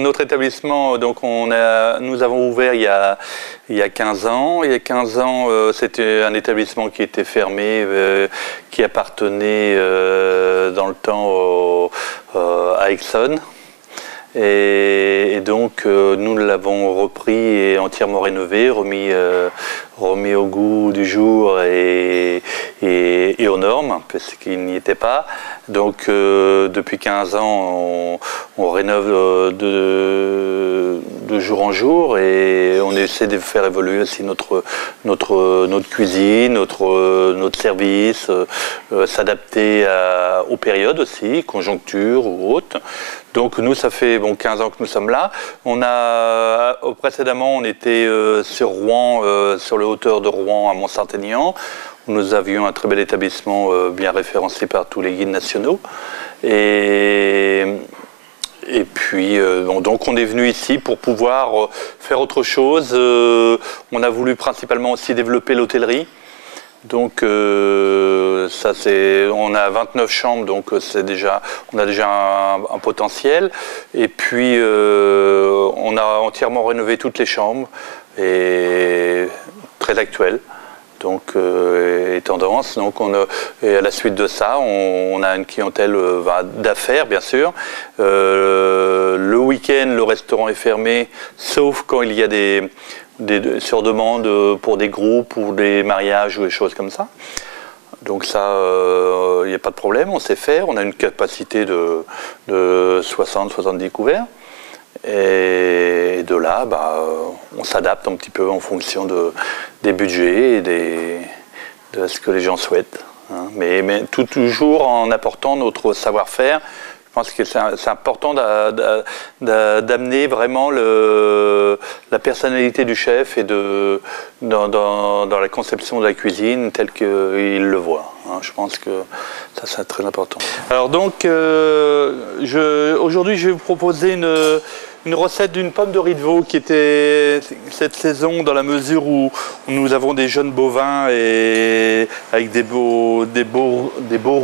Notre établissement, donc nous avons ouvert il y a 15 ans. Il y a 15 ans, c'était un établissement qui était fermé, qui appartenait dans le temps à Exxon. Et donc nous l'avons repris et entièrement rénové, remis au goût du jour et aux normes, parce qu'il n'y était pas. Donc depuis 15 ans, on rénove de jour en jour et on essaie de faire évoluer aussi notre cuisine, notre service, s'adapter aux périodes aussi, conjoncture ou autres. Donc nous, ça fait 15 ans que nous sommes là. Précédemment, on était sur Rouen, sur les hauteurs de Rouen à Mont-Saint-Aignan. Nous avions un très bel établissement bien référencé par tous les guides nationaux. Et puis, donc on est venu ici pour pouvoir faire autre chose. On a voulu principalement aussi développer l'hôtellerie. Donc on a 29 chambres, donc on a déjà un potentiel. Et puis on a entièrement rénové toutes les chambres, et très actuelles. Donc et tendance. Donc et à la suite de ça, on a une clientèle d'affaires, bien sûr. Le week-end, le restaurant est fermé, sauf quand il y a sur demande pour des groupes ou des mariages ou des choses comme ça. Donc ça, il n'y a pas de problème, on sait faire. On a une capacité de 60-70 couverts. Et de là, on s'adapte un petit peu en fonction des budgets et de ce que les gens souhaitent. Hein. Mais toujours en apportant notre savoir-faire. Je pense que c'est important d'amener vraiment la personnalité du chef et dans la conception de la cuisine telle qu'il le voit. Hein. Je pense que ça, c'est très important. Alors donc, aujourd'hui, je vais vous proposer une recette d'une pomme de riz de veau qui était cette saison, dans la mesure où nous avons des jeunes bovins et avec des beaux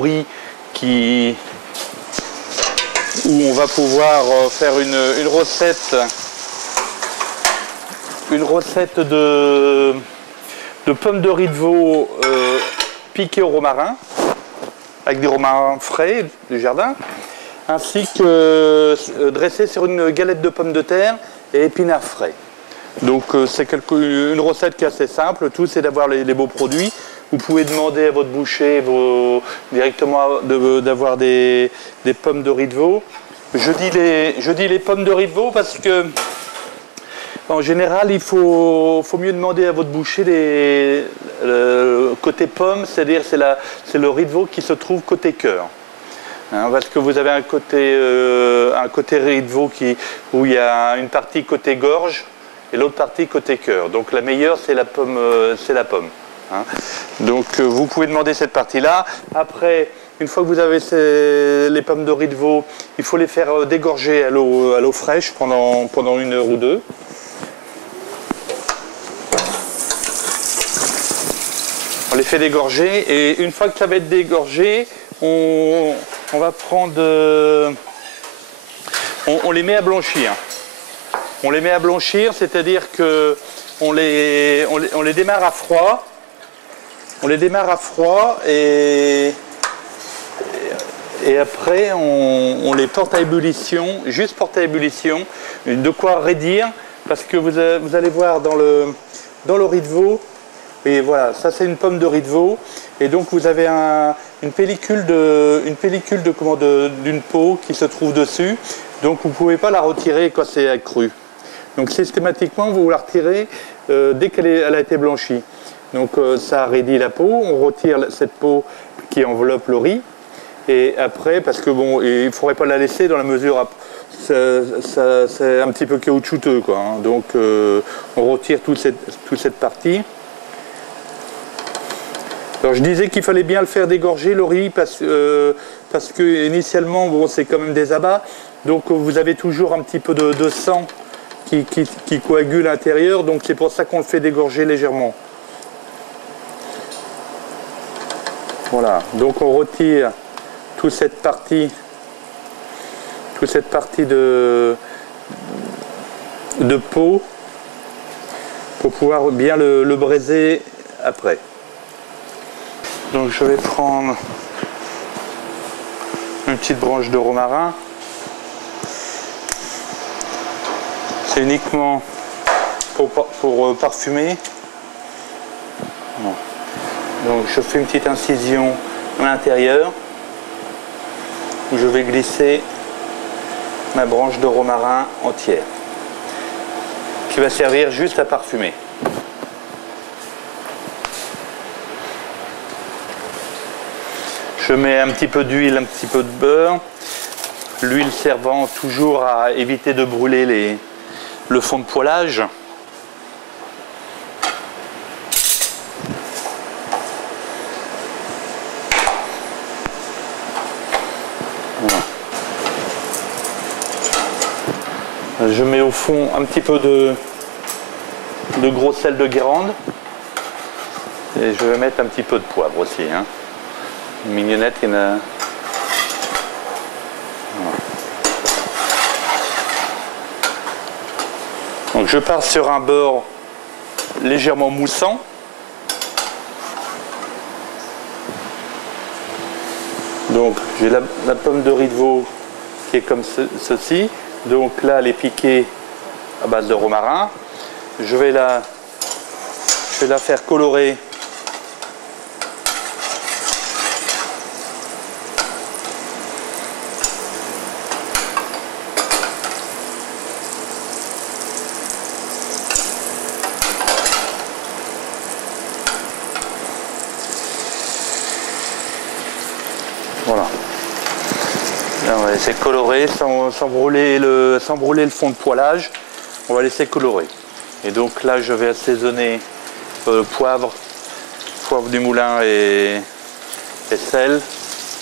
riz où on va pouvoir faire une recette de pommes de riz de veau piquées au romarin, avec des romarins frais du jardin, ainsi que dressées sur une galette de pommes de terre et épinards frais. Donc c'est une recette qui est assez simple, tout c'est d'avoir les beaux produits. Vous pouvez demander à votre boucher directement d'avoir des pommes de riz de veau. Je dis les pommes de riz de veau parce que en général, il faut mieux demander à votre boucher côté pomme, c'est-à-dire c'est le riz de veau qui se trouve côté cœur. Hein, parce que vous avez un côté riz de veau où il y a une partie côté gorge et l'autre partie côté cœur. Donc la meilleure, c'est la pomme. Hein. Donc vous pouvez demander cette partie-là. Après, une fois que vous avez les pommes de riz de veau, il faut les faire dégorger à l'eau fraîche pendant 1 heure ou 2. On les fait dégorger et une fois que ça va être dégorgé, on va prendre... on les met à blanchir. On les met à blanchir, c'est-à-dire que on les démarre à froid. On les démarre à froid et après on les porte à ébullition, juste porte à ébullition, de quoi raidir, parce que vous allez voir dans le riz de veau, et voilà, ça c'est une pomme de riz de veau, et donc vous avez une pellicule d'une peau qui se trouve dessus, donc vous ne pouvez pas la retirer quand c'est cru. Donc systématiquement vous la retirez dès qu'elle a été blanchie. Donc ça raidit la peau, on retire cette peau qui enveloppe le riz, et après, parce que bon, il ne faudrait pas la laisser dans la mesure, c'est un petit peu caoutchouteux, quoi, hein. Donc on retire toute cette partie. Alors je disais qu'il fallait bien le faire dégorger le riz parce que initialement, bon, c'est quand même des abats, donc vous avez toujours un petit peu de sang qui coagule à l'intérieur, donc c'est pour ça qu'on le fait dégorger légèrement. Voilà, donc on retire toute cette partie de peau pour pouvoir bien le braiser après. Donc je vais prendre une petite branche de romarin. C'est uniquement pour parfumer. Donc je fais une petite incision à l'intérieur où je vais glisser ma branche de romarin entière qui va servir juste à parfumer. Je mets un petit peu d'huile, un petit peu de beurre, l'huile servant toujours à éviter de brûler le fond de poêlage. Voilà. Je mets au fond un petit peu de gros sel de Guérande et je vais mettre un petit peu de poivre aussi. Hein. Une mignonnette, il y en a... Voilà. Donc je pars sur un beurre légèrement moussant. Donc j'ai la pomme de riz de veau qui est comme ceci. Donc là elle est piquée à base de romarin. Je vais la faire colorer. Voilà. Là, on va laisser colorer sans brûler le fond de poêlage. On va laisser colorer. Et donc là, je vais assaisonner poivre du moulin et sel.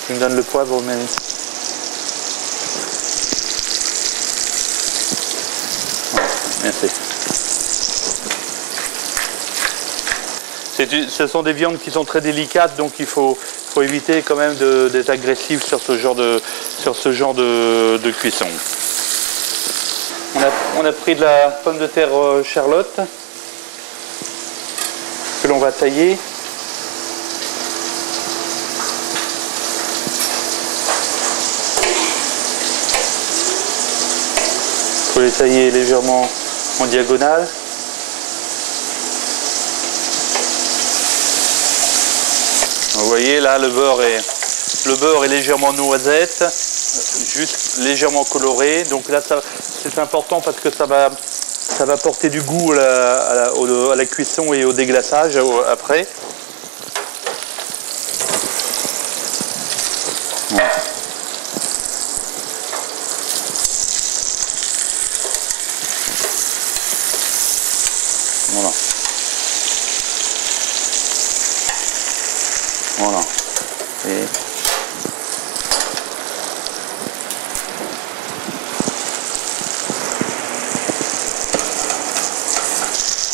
Tu me donnes le poivre, mais... Voilà, merci. Ce sont des viandes qui sont très délicates, donc il faut éviter quand même d'être agressif sur ce genre de cuisson. On a pris de la pomme de terre Charlotte que l'on va tailler. Il faut les tailler légèrement en diagonale. Vous voyez là le beurre est légèrement noisette, juste légèrement coloré. Donc là c'est important parce que ça va apporter du goût à la cuisson et au déglaçage après. Voilà. Voilà. Voilà. Et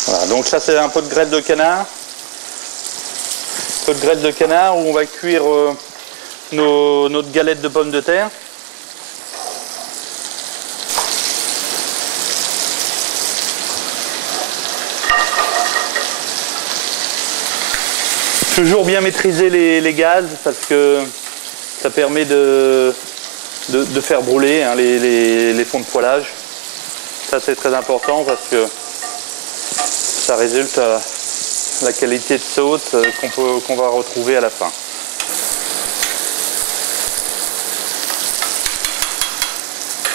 voilà, donc ça c'est un peu de graisse de canard. Un peu de graisse de canard où on va cuire notre galette de pommes de terre. Toujours bien maîtriser les gaz parce que ça permet de faire brûler hein, les fonds de poêlage. Ça c'est très important parce que ça résulte à la qualité de sauce qu'on va retrouver à la fin.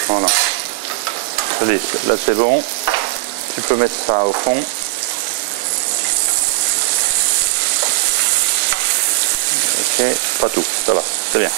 Voilà. Allez, là c'est bon. Tu peux mettre ça au fond. Ok, pas tout, ça va, c'est bien.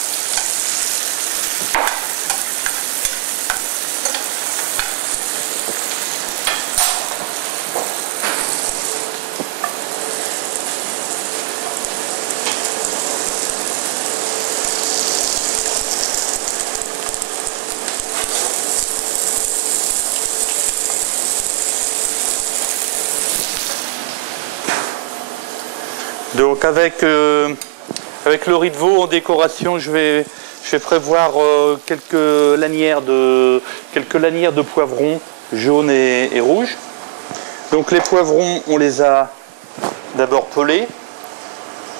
Donc avec le riz de veau en décoration, je vais prévoir quelques lanières de poivrons jaune et rouge. Donc les poivrons, on les a d'abord pelés.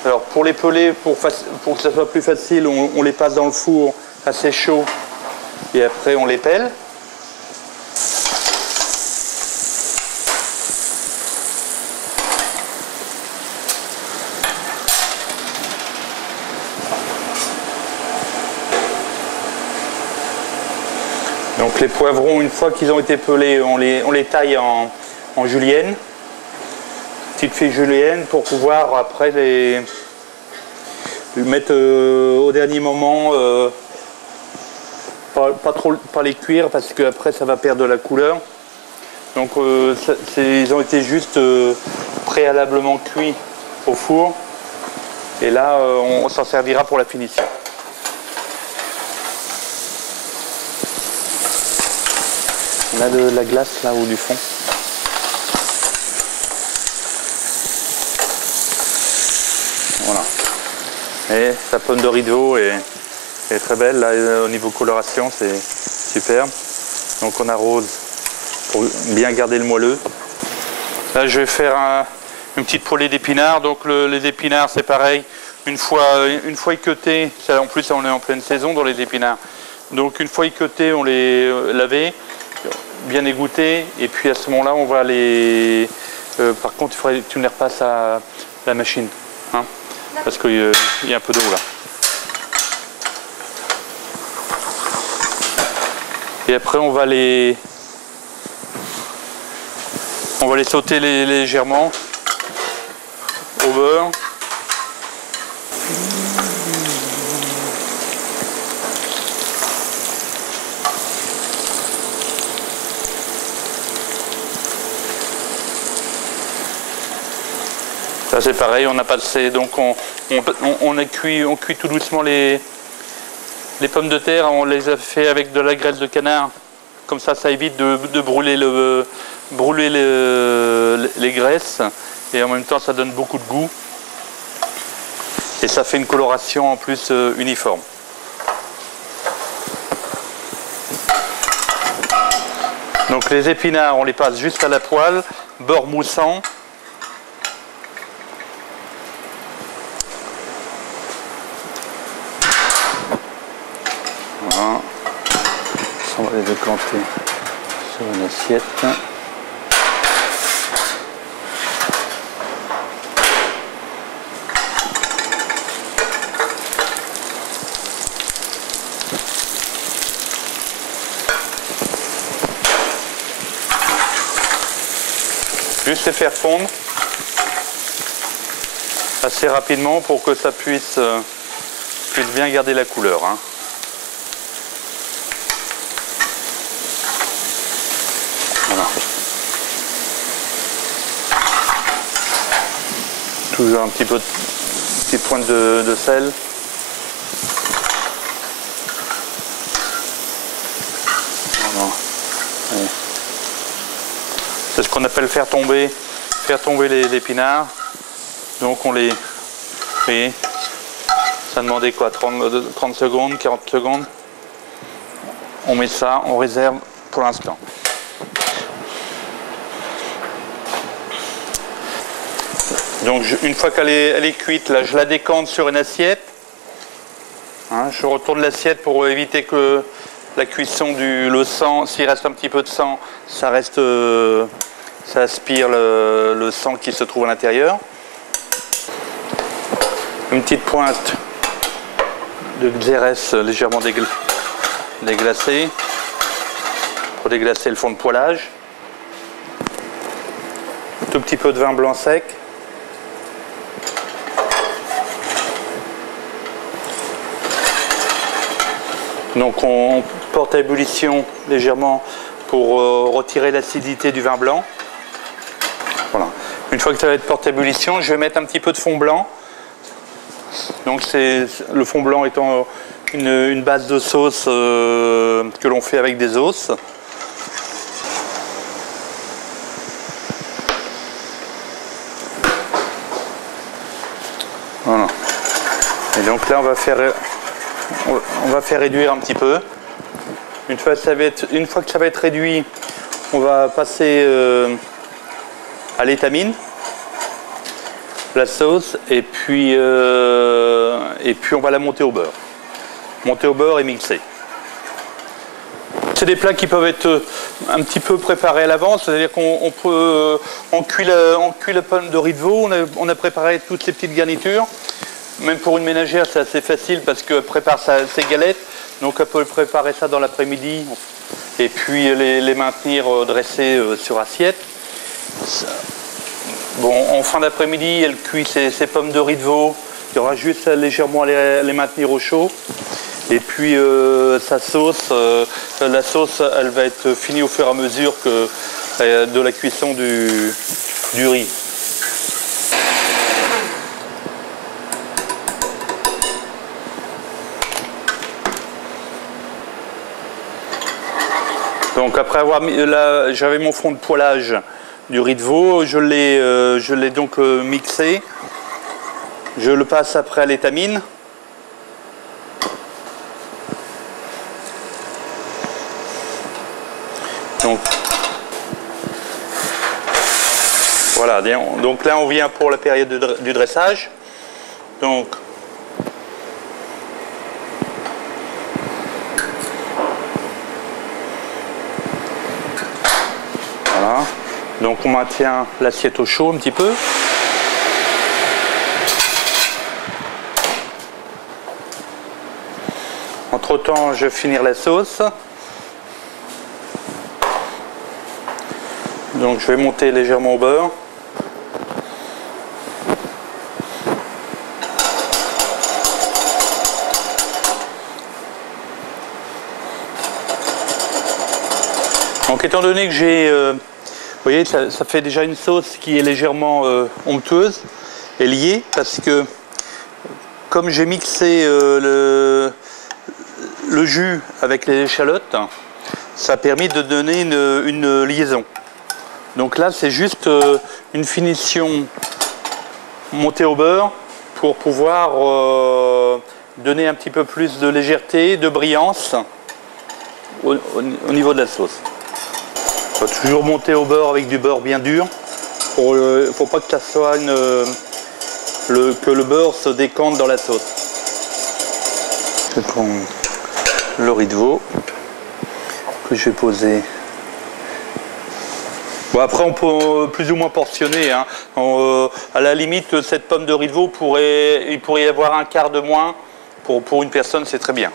Alors pour les peler, pour que ça soit plus facile, on les passe dans le four assez chaud et après on les pèle. Donc les poivrons, une fois qu'ils ont été pelés, on les taille en julienne, petite fille julienne, pour pouvoir après les mettre au dernier moment, pas les cuire parce qu'après ça va perdre de la couleur. Donc ils ont été juste préalablement cuits au four et là on s'en servira pour la finition. On a de la glace là-haut du fond. Voilà. Et sa pomme de rideau est très belle. Là, au niveau coloration, c'est super. Donc on arrose pour bien garder le moelleux. Là, je vais faire une petite poêlée d'épinards. Donc les épinards, c'est pareil. Une fois équeutés, en plus on est en pleine saison dans les épinards. Donc une fois équeutés, on les lavait, bien égouttés, et puis à ce moment-là, on va les... par contre, il faudrait que tu me les repasses à la machine, hein, parce qu'il y a un peu d'eau là. Et après, on va les sauter légèrement au beurre. Ça c'est pareil, on a passé, donc on cuit tout doucement les pommes de terre, on les a fait avec de la graisse de canard, comme ça évite de brûler les graisses, et en même temps ça donne beaucoup de goût, et ça fait une coloration en plus uniforme. Donc les épinards, on les passe juste à la poêle, beurre moussant. Voilà. On va les décanter sur une assiette. Juste les faire fondre assez rapidement pour que ça puisse bien garder la couleur, hein. Voilà. Toujours un petit peu petite pointe de sel. Voilà. C'est ce qu'on appelle faire tomber les épinards. Donc on les... Vous voyez, ça demandait quoi, 30 secondes, 40 secondes. On met ça, on réserve pour l'instant. Donc une fois qu'elle est cuite, là, je la décante sur une assiette. Hein, je retourne l'assiette pour éviter que la cuisson le sang, s'il reste un petit peu de sang, ça aspire le sang qui se trouve à l'intérieur. Une petite pointe de xérès légèrement déglacée pour déglacer le fond de poêlage. Un tout petit peu de vin blanc sec. Donc on porte à ébullition légèrement pour retirer l'acidité du vin blanc. Voilà. Une fois que ça va être porté à ébullition, je vais mettre un petit peu de fond blanc. Donc le fond blanc étant une base de sauce que l'on fait avec des os. Voilà. Et donc là on va faire réduire un petit peu. Une fois que ça va être réduit, on va passer à l'étamine, la sauce, et puis on va la monter au beurre. Monter au beurre et mixer. C'est des plats qui peuvent être un petit peu préparés à l'avance, c'est-à-dire qu'on cuit la pomme de riz de veau, on a préparé toutes ces petites garnitures. Même pour une ménagère, c'est assez facile parce qu'elle prépare ses galettes, donc elle peut préparer ça dans l'après-midi et puis les maintenir dressées sur assiette. Bon, en fin d'après-midi, elle cuit ses pommes de riz de veau, il y aura juste légèrement à les maintenir au chaud. Et puis sa sauce, la sauce, elle va être finie au fur et à mesure de la cuisson du riz. Donc après avoir mis là, j'avais mon fond de poêlage du riz de veau, je l'ai donc mixé. Je le passe après à l'étamine. Donc, voilà, donc là on vient pour la période du dressage. Donc, voilà. Donc on maintient l'assiette au chaud un petit peu. Entre-temps, je vais finir la sauce. Donc je vais monter légèrement au beurre. Donc étant donné que j'ai, vous voyez, ça fait déjà une sauce qui est légèrement onctueuse et liée, parce que comme j'ai mixé le jus avec les échalotes, ça a permis de donner une liaison. Donc là, c'est juste une finition montée au beurre pour pouvoir donner un petit peu plus de légèreté, de brillance au niveau de la sauce. Il faut toujours monter au beurre avec du beurre bien dur. Il ne faut pas que ça soit que le beurre se décante dans la sauce. Je vais prendre le riz de veau que je vais poser. Bon, après on peut plus ou moins portionner, hein. À la limite, cette pomme de riz de veau, il pourrait y avoir un quart de moins. Pour une personne, c'est très bien.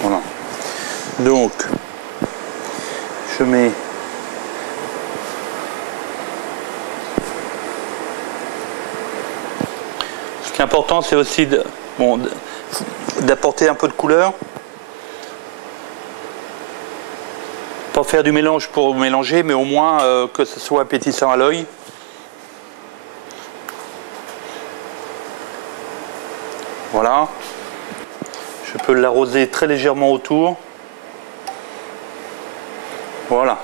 Voilà. Donc, je mets ce qui est important, c'est aussi d'apporter un peu de couleur. Pas faire du mélange pour mélanger, mais au moins que ce soit appétissant à l'œil. Voilà. Je peux l'arroser très légèrement autour. Voilà.